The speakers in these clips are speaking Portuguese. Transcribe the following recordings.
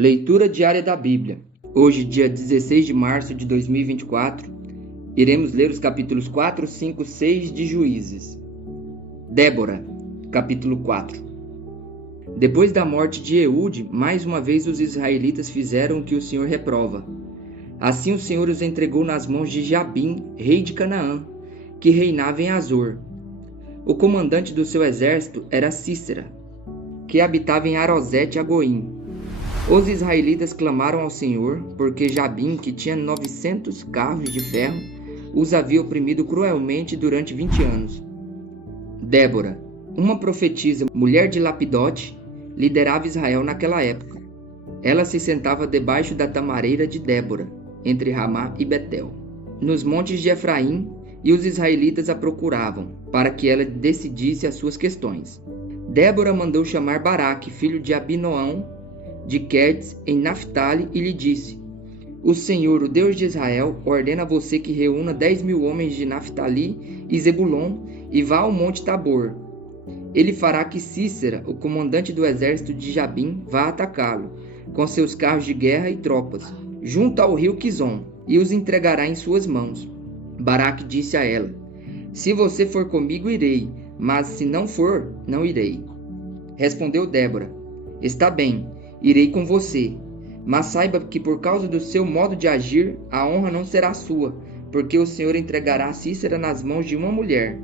Leitura diária da Bíblia. Hoje, dia 16 de março de 2024, iremos ler os capítulos 4, 5, 6 de Juízes. Débora, capítulo 4. Depois da morte de Eude, mais uma vez os israelitas fizeram o que o Senhor reprova. Assim o Senhor os entregou nas mãos de Jabim, rei de Canaã, que reinava em Azor. O comandante do seu exército era Sísera, que habitava em Arosete-Agoim. Os israelitas clamaram ao Senhor, porque Jabim, que tinha 900 carros de ferro, os havia oprimido cruelmente durante 20 anos. Débora, uma profetisa, mulher de Lapidote, liderava Israel naquela época. Ela se sentava debaixo da tamareira de Débora, entre Ramá e Betel, nos montes de Efraim, e os israelitas a procuravam, para que ela decidisse as suas questões. Débora mandou chamar Baraque, filho de Abinoão, de Quedes, em Naphtali, e lhe disse: O Senhor, o Deus de Israel, ordena a você que reúna 10.000 homens de Naphtali e Zebulon e vá ao monte Tabor. Ele fará que Sísera, o comandante do exército de Jabim, vá atacá-lo, com seus carros de guerra e tropas, junto ao rio Quizon, e os entregará em suas mãos. Baraque disse a ela: Se você for comigo, irei, mas se não for, não irei. Respondeu Débora: Está bem, irei com você, mas saiba que por causa do seu modo de agir, a honra não será sua, porque o Senhor entregará Sísera nas mãos de uma mulher.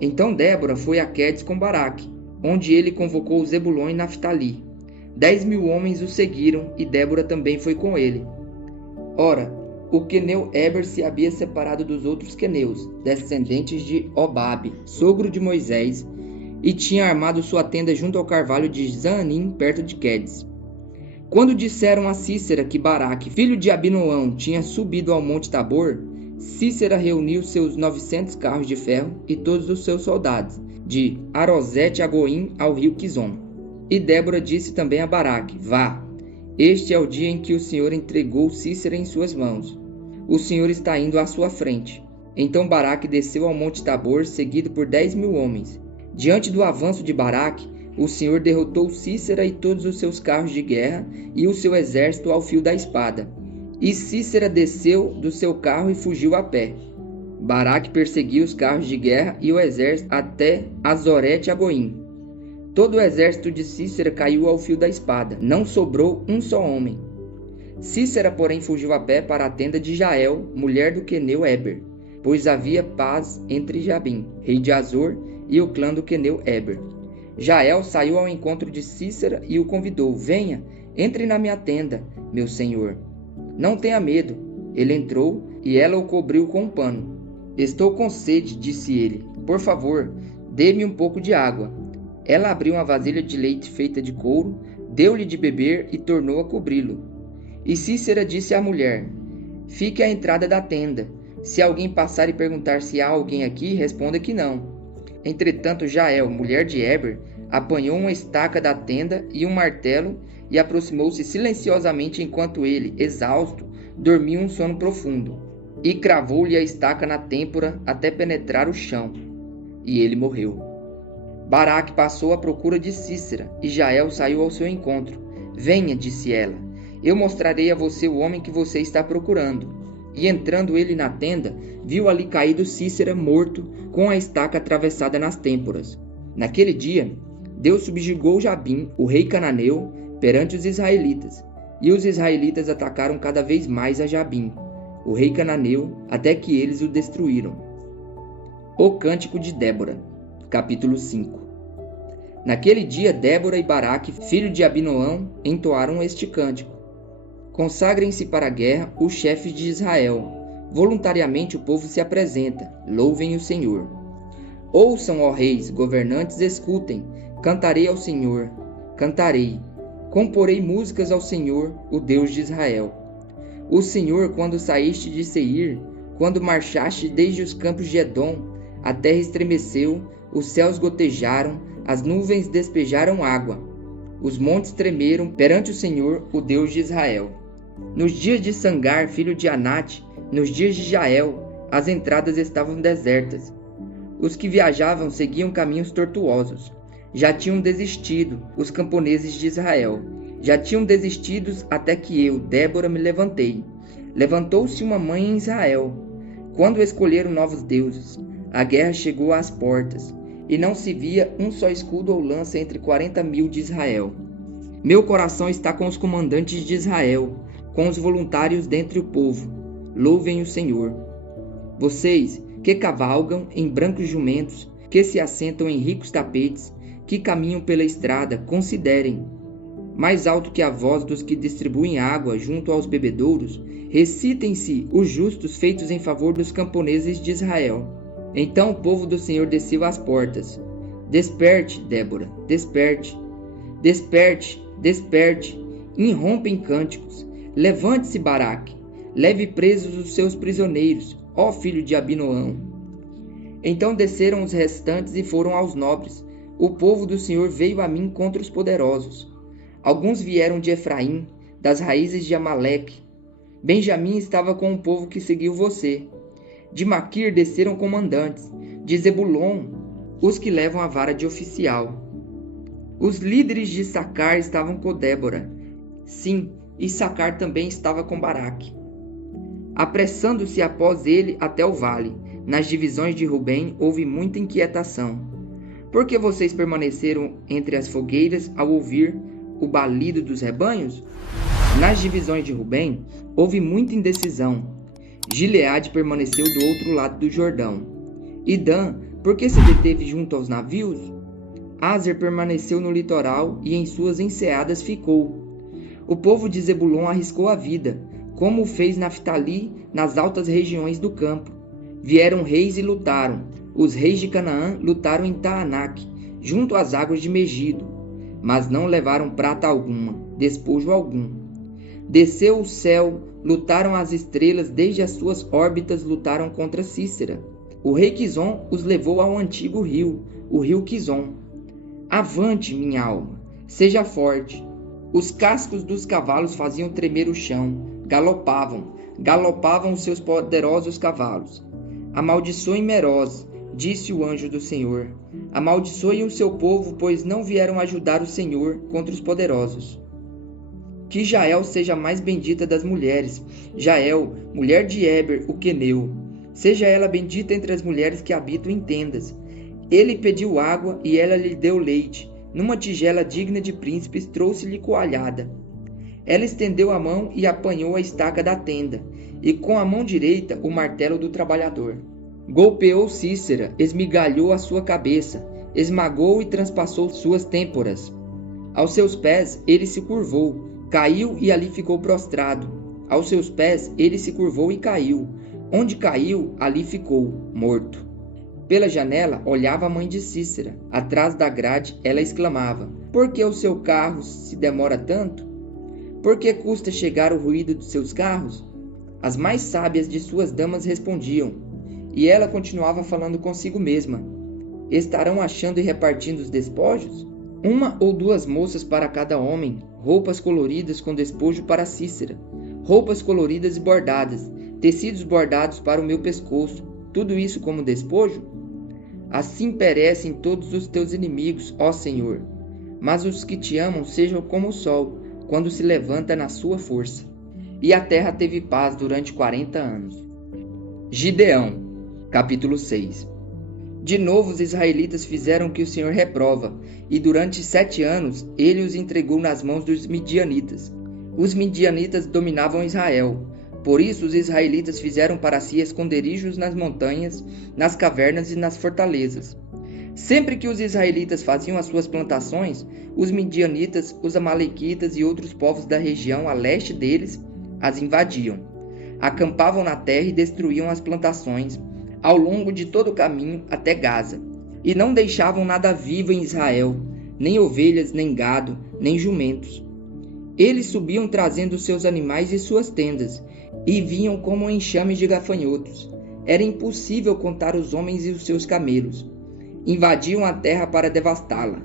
Então Débora foi a Quedes com Baraque, onde ele convocou Zebulon e Naphtali. 10.000 homens o seguiram, e Débora também foi com ele. Ora, o queneu Eber se havia separado dos outros queneus, descendentes de Obabe, sogro de Moisés, e tinha armado sua tenda junto ao carvalho de Zaanim, perto de Quedes. Quando disseram a Sísera que Baraque, filho de Abinoão, tinha subido ao monte Tabor, Sísera reuniu seus 900 carros de ferro e todos os seus soldados, de Arosete-Agoim ao rio Quizon. E Débora disse também a Baraque: Vá, este é o dia em que o Senhor entregou Sísera em suas mãos. O Senhor está indo à sua frente. Então Baraque desceu ao monte Tabor, seguido por 10.000 homens. Diante do avanço de Baraque, o Senhor derrotou Sísera e todos os seus carros de guerra e o seu exército ao fio da espada. E Sísera desceu do seu carro e fugiu a pé. Baraque perseguiu os carros de guerra e o exército até Azorete-Agoim. Todo o exército de Sísera caiu ao fio da espada. Não sobrou um só homem. Sísera, porém, fugiu a pé para a tenda de Jael, mulher do queneu Eber, pois havia paz entre Jabim, rei de Azor, e o clã do queneu Eber. Jael saiu ao encontro de Sísera e o convidou: Venha, entre na minha tenda, meu senhor. Não tenha medo. Ele entrou e ela o cobriu com um pano. Estou com sede, disse ele. Por favor, dê-me um pouco de água. Ela abriu uma vasilha de leite feita de couro, deu-lhe de beber e tornou a cobri-lo. E Sísera disse à mulher: Fique à entrada da tenda. Se alguém passar e perguntar se há alguém aqui, responda que não. Entretanto, Jael, mulher de Eber, apanhou uma estaca da tenda e um martelo e aproximou-se silenciosamente enquanto ele, exausto, dormia um sono profundo. E cravou-lhe a estaca na têmpora até penetrar o chão. E ele morreu. Baraque passou à procura de Sísera, e Jael saiu ao seu encontro. Venha, disse ela, eu mostrarei a você o homem que você está procurando. E entrando ele na tenda, viu ali caído Sísera morto, com a estaca atravessada nas têmporas. Naquele dia, Deus subjugou Jabim, o rei cananeu, perante os israelitas, e os israelitas atacaram cada vez mais a Jabim, o rei cananeu, até que eles o destruíram. O Cântico de Débora, capítulo 5. Naquele dia, Débora e Baraque, filho de Abinoão, entoaram este cântico: Consagrem-se para a guerra os chefes de Israel. Voluntariamente o povo se apresenta. Louvem o Senhor. Ouçam, ó reis, governantes, escutem. Cantarei ao Senhor. Cantarei. Comporei músicas ao Senhor, o Deus de Israel. O Senhor, quando saíste de Seir, quando marchaste desde os campos de Edom, a terra estremeceu, os céus gotejaram, as nuvens despejaram água. Os montes tremeram perante o Senhor, o Deus de Israel. Nos dias de Sangar, filho de Anate, nos dias de Jael, as entradas estavam desertas. Os que viajavam seguiam caminhos tortuosos. Já tinham desistido os camponeses de Israel. Já tinham desistido até que eu, Débora, me levantei. Levantou-se uma mãe em Israel. Quando escolheram novos deuses, a guerra chegou às portas, e não se via um só escudo ou lança entre 40.000 de Israel. Meu coração está com os comandantes de Israel, com os voluntários dentre o povo. Louvem o Senhor. Vocês que cavalgam em brancos jumentos, que se assentam em ricos tapetes, que caminham pela estrada, considerem. Mais alto que a voz dos que distribuem água junto aos bebedouros, recitem-se os justos feitos em favor dos camponeses de Israel. Então o povo do Senhor desceu às portas. Desperte, Débora, desperte. Desperte, desperte. Irrompe em cânticos. Levante-se, Baraque. Leve presos os seus prisioneiros, ó filho de Abinoão. Então desceram os restantes e foram aos nobres. O povo do Senhor veio a mim contra os poderosos. Alguns vieram de Efraim, das raízes de Amaleque. Benjamim estava com o povo que seguiu você. De Maquir desceram comandantes, de Zebulon, os que levam a vara de oficial. Os líderes de Issacar estavam com Débora. Sim, Issacar também estava com Baraque. Apressando-se após ele até o vale, nas divisões de Rubem houve muita inquietação. Por que vocês permaneceram entre as fogueiras ao ouvir o balido dos rebanhos? Nas divisões de Rubem houve muita indecisão. Gileade permaneceu do outro lado do Jordão. E Dan, por que se deteve junto aos navios? Aser permaneceu no litoral e em suas enseadas ficou. O povo de Zebulon arriscou a vida, como o fez Naftali nas altas regiões do campo. Vieram reis e lutaram. Os reis de Canaã lutaram em Taanac, junto às águas de Megido, mas não levaram prata alguma, despojo algum. Desceu o céu, lutaram as estrelas, desde as suas órbitas lutaram contra Cícera. O rei Quizon os levou ao antigo rio, o rio Quizon. Avante, minha alma, seja forte. Os cascos dos cavalos faziam tremer o chão, galopavam os seus poderosos cavalos. Amaldiçoem Meroz, disse o anjo do Senhor. Amaldiçoem o seu povo, pois não vieram ajudar o Senhor contra os poderosos. Que Jael seja a mais bendita das mulheres, Jael, mulher de Éber, o queneu. Seja ela bendita entre as mulheres que habitam em tendas. Ele pediu água e ela lhe deu leite. Numa tigela digna de príncipes trouxe-lhe coalhada. Ela estendeu a mão e apanhou a estaca da tenda, e com a mão direita o martelo do trabalhador. Golpeou Cícera, esmigalhou a sua cabeça, esmagou e transpassou suas têmporas. Aos seus pés ele se curvou, caiu e ali ficou prostrado. Aos seus pés ele se curvou e caiu. Onde caiu, ali ficou, morto. Pela janela olhava a mãe de Cícera. Atrás da grade ela exclamava: Por que o seu carro se demora tanto? Por que custa chegar o ruído dos seus carros? As mais sábias de suas damas respondiam, e ela continuava falando consigo mesma: Estarão achando e repartindo os despojos? Uma ou duas moças para cada homem, roupas coloridas com despojo para Cícera, roupas coloridas e bordadas, tecidos bordados para o meu pescoço, tudo isso como despojo? Assim perecem todos os teus inimigos, ó Senhor. Mas os que te amam sejam como o sol, quando se levanta na sua força. E a terra teve paz durante 40 anos. Gideão, capítulo 6. De novo os israelitas fizeram o que o Senhor reprova, e durante 7 anos ele os entregou nas mãos dos midianitas. Os midianitas dominavam Israel. Por isso os israelitas fizeram para si esconderijos nas montanhas, nas cavernas e nas fortalezas. Sempre que os israelitas faziam as suas plantações, os midianitas, os amalequitas e outros povos da região a leste deles as invadiam. Acampavam na terra e destruíam as plantações, ao longo de todo o caminho até Gaza. E não deixavam nada vivo em Israel, nem ovelhas, nem gado, nem jumentos. Eles subiam trazendo seus animais e suas tendas, e vinham como enxames de gafanhotos. Era impossível contar os homens e os seus camelos. Invadiam a terra para devastá-la.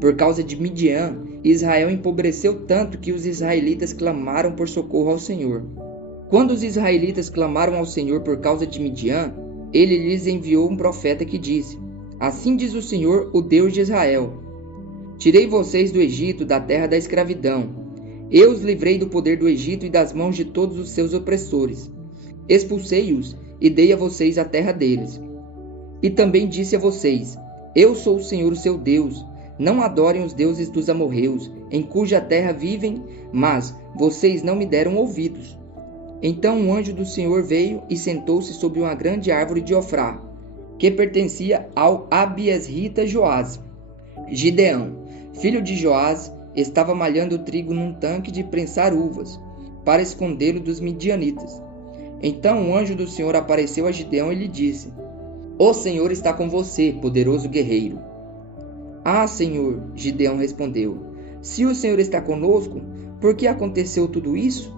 Por causa de Midian, Israel empobreceu tanto que os israelitas clamaram por socorro ao Senhor. Quando os israelitas clamaram ao Senhor por causa de Midian, ele lhes enviou um profeta que disse: Assim diz o Senhor, o Deus de Israel: Tirei vocês do Egito, da terra da escravidão. Eu os livrei do poder do Egito e das mãos de todos os seus opressores. Expulsei-os e dei a vocês a terra deles. E também disse a vocês: Eu sou o Senhor, o seu Deus. Não adorem os deuses dos amorreus, em cuja terra vivem, mas vocês não me deram ouvidos. Então um anjo do Senhor veio e sentou-se sob uma grande árvore de Ofrá, que pertencia ao abiesrita Joás. Gideão, filho de Joás, estava malhando trigo num tanque de prensar uvas, para escondê-lo dos midianitas. Então o anjo do Senhor apareceu a Gideão e lhe disse: O Senhor está com você, poderoso guerreiro. Ah, Senhor, Gideão respondeu, se o Senhor está conosco, por que aconteceu tudo isso?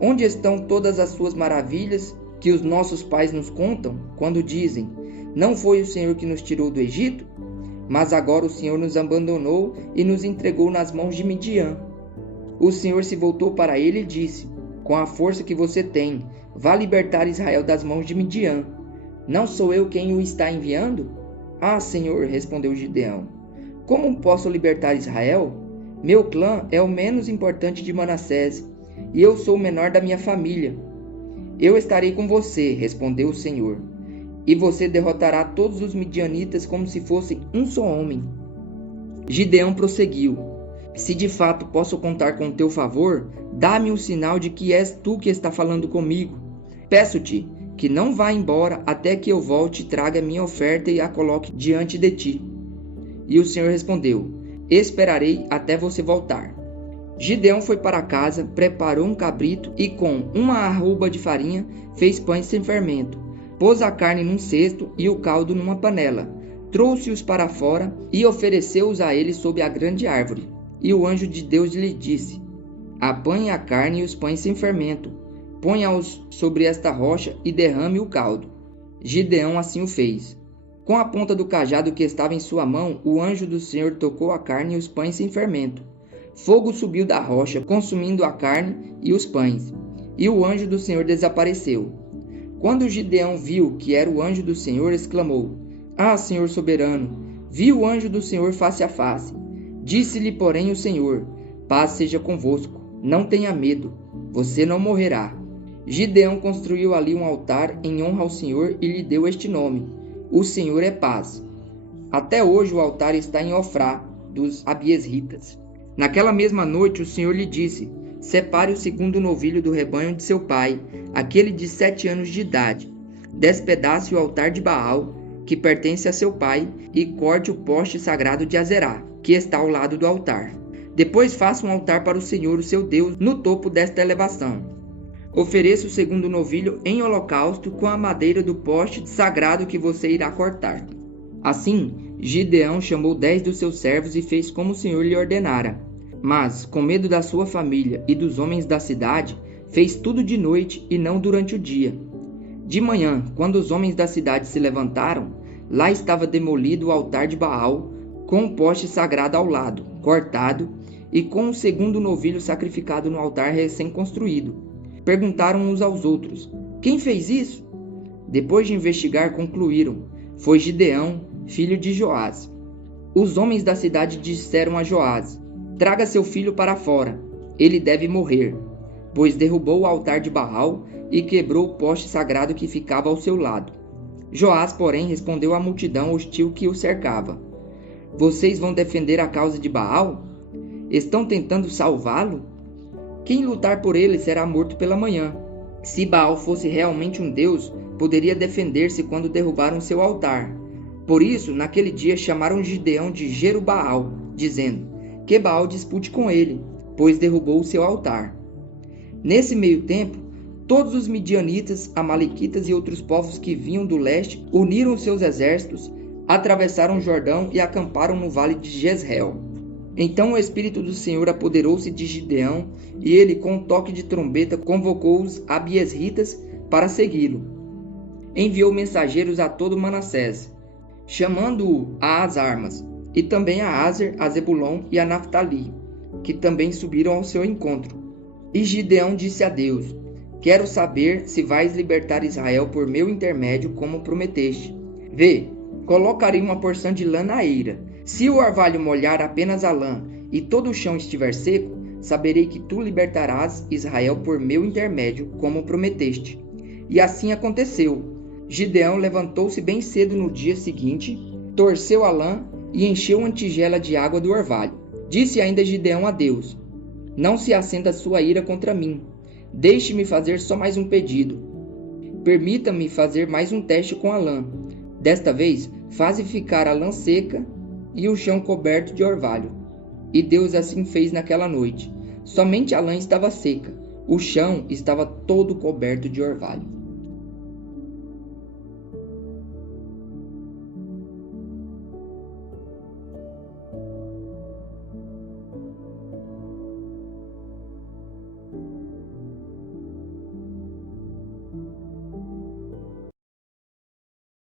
Onde estão todas as suas maravilhas que os nossos pais nos contam, quando dizem: Não foi o Senhor que nos tirou do Egito? Mas agora o Senhor nos abandonou e nos entregou nas mãos de Midian. O Senhor se voltou para ele e disse: Com a força que você tem, vá libertar Israel das mãos de Midian. Não sou eu quem o está enviando? Ah, Senhor, respondeu Gideão, como posso libertar Israel? Meu clã é o menos importante de Manassés, e eu sou o menor da minha família. Eu estarei com você, respondeu o Senhor, e você derrotará todos os midianitas como se fossem um só homem. Gideão prosseguiu: Se de fato posso contar com teu favor, dá-me um sinal de que és tu que está falando comigo. Peço-te que não vá embora até que eu volte e traga minha oferta e a coloque diante de ti. E o Senhor respondeu: Esperarei até você voltar. Gideão foi para casa, preparou um cabrito e com uma arroba de farinha fez pães sem fermento. Pôs a carne num cesto e o caldo numa panela. Trouxe-os para fora e ofereceu-os a ele sob a grande árvore. E o anjo de Deus lhe disse: Apanhe a carne e os pães sem fermento. Ponha-os sobre esta rocha e derrame o caldo. Gideão assim o fez. Com a ponta do cajado que estava em sua mão, o anjo do Senhor tocou a carne e os pães sem fermento. Fogo subiu da rocha, consumindo a carne e os pães, e o anjo do Senhor desapareceu. Quando Gideão viu que era o anjo do Senhor, exclamou: Ah, Senhor soberano, vi o anjo do Senhor face a face. Disse-lhe, porém, o Senhor: Paz seja convosco, não tenha medo, você não morrerá. Gideão construiu ali um altar em honra ao Senhor e lhe deu este nome: O Senhor é paz. Até hoje o altar está em Ofrá, dos abiesritas. Naquela mesma noite o Senhor lhe disse: Separe o segundo novilho do rebanho de seu pai, aquele de 7 anos de idade. Despedace o altar de Baal, que pertence a seu pai, e corte o poste sagrado de Azerá, que está ao lado do altar. Depois faça um altar para o Senhor, o seu Deus, no topo desta elevação. Ofereça o segundo novilho em holocausto com a madeira do poste sagrado que você irá cortar. Assim, Gideão chamou 10 dos seus servos e fez como o Senhor lhe ordenara. Mas, com medo da sua família e dos homens da cidade, fez tudo de noite e não durante o dia. De manhã, quando os homens da cidade se levantaram, lá estava demolido o altar de Baal, com o poste sagrado ao lado, cortado, e com o segundo novilho sacrificado no altar recém-construído. Perguntaram uns aos outros: Quem fez isso? Depois de investigar, concluíram: Foi Gideão, filho de Joás. Os homens da cidade disseram a Joás: Traga seu filho para fora, ele deve morrer, pois derrubou o altar de Baal e quebrou o poste sagrado que ficava ao seu lado. Joás, porém, respondeu à multidão hostil que o cercava: Vocês vão defender a causa de Baal? Estão tentando salvá-lo? Quem lutar por ele será morto pela manhã. Se Baal fosse realmente um deus, poderia defender-se quando derrubaram seu altar. Por isso, naquele dia chamaram Gideão de Jerubaal, dizendo: Que Baal dispute com ele, pois derrubou o seu altar. Nesse meio tempo, todos os midianitas, amalequitas e outros povos que vinham do leste uniram seus exércitos, atravessaram o Jordão e acamparam no vale de Jezreel. Então o Espírito do Senhor apoderou-se de Gideão, e ele, com um toque de trombeta, convocou os abiesritas para segui-lo. Enviou mensageiros a todo Manassés, chamando-o às armas, e também a Aser, a Zebulon e a Naftali, que também subiram ao seu encontro. E Gideão disse a Deus: Quero saber se vais libertar Israel por meu intermédio, como prometeste. Vê, colocarei uma porção de lã na eira. Se o orvalho molhar apenas a lã e todo o chão estiver seco, saberei que tu libertarás Israel por meu intermédio, como prometeste. E assim aconteceu. Gideão levantou-se bem cedo no dia seguinte, torceu a lã e encheu uma tigela de água do orvalho. Disse ainda Gideão a Deus: não se acenda a sua ira contra mim. Deixe-me fazer só mais um pedido. Permita-me fazer mais um teste com a lã. Desta vez, faze ficar a lã seca e o chão coberto de orvalho. E Deus assim fez naquela noite. Somente a lã estava seca. O chão estava todo coberto de orvalho.